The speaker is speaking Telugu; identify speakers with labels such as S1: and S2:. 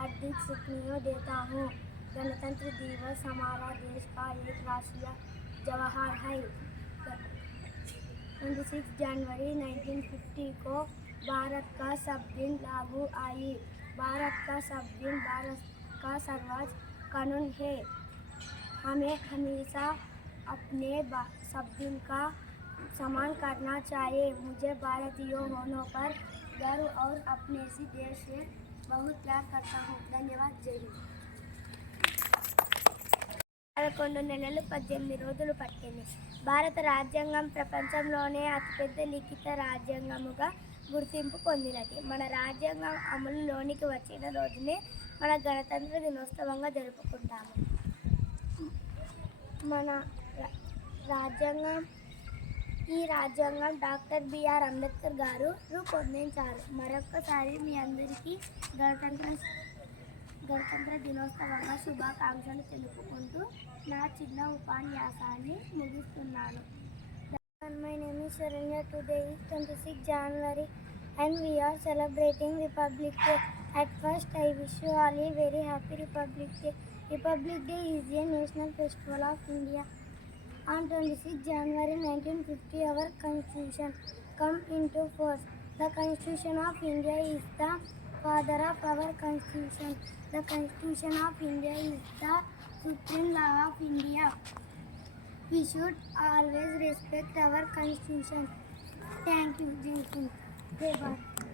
S1: हार्दिक शुभकामनाएँ देता हूँ। गणतंत्र दिवस हमारा देश का एक राष्ट्रीय जवाहर है। 26 जनवरी 1950 को भारत का सब दिन लागू आई। भारत का सब दिन, भारत का सर्वोच्च कानून है। हमें हमेशा अपने सब दिन का सम्मान करना चाहिए। मुझे भारतीय होने पर गर्व और अपने इसी देश से बहुत प्यार करता हूँ धन्यवाद जय हिंद పదకొండు నెలలు పద్దెనిమిది రోజులు పట్టింది భారత రాజ్యాంగం ప్రపంచంలోనే అతిపెద్ద లిఖిత రాజ్యాంగముగా గుర్తింపు పొందినది మన రాజ్యాంగం అమలులోనికి వచ్చిన రోజునే మన గణతంత్ర దినోత్సవంగా జరుపుకుంటాము మన రా- రాజ్యాంగం ఈ రాజ్యాంగం డాక్టర్ బిఆర్ అంబేద్కర్ గారు రూపొందించారు మరొక్కసారి మీ అందరికీ గణతంత్ర గణతంత్ర దినోత్సవంగా శుభాకాంక్షలు తెలుపుకుంటూ నా చిన్న ఉపన్యాసాన్ని ముగిస్తున్నాను. My name is Sharanya today twenty six January and we are celebrating republic day at first I wish you all a very happy republic day republic day is a national festival of India On 26 January 1950, our constitution come into force. The constitution of India is the father of our constitution. The constitution of India is the supreme law of India. We should always respect our constitution. Thank you. Jai Bharat.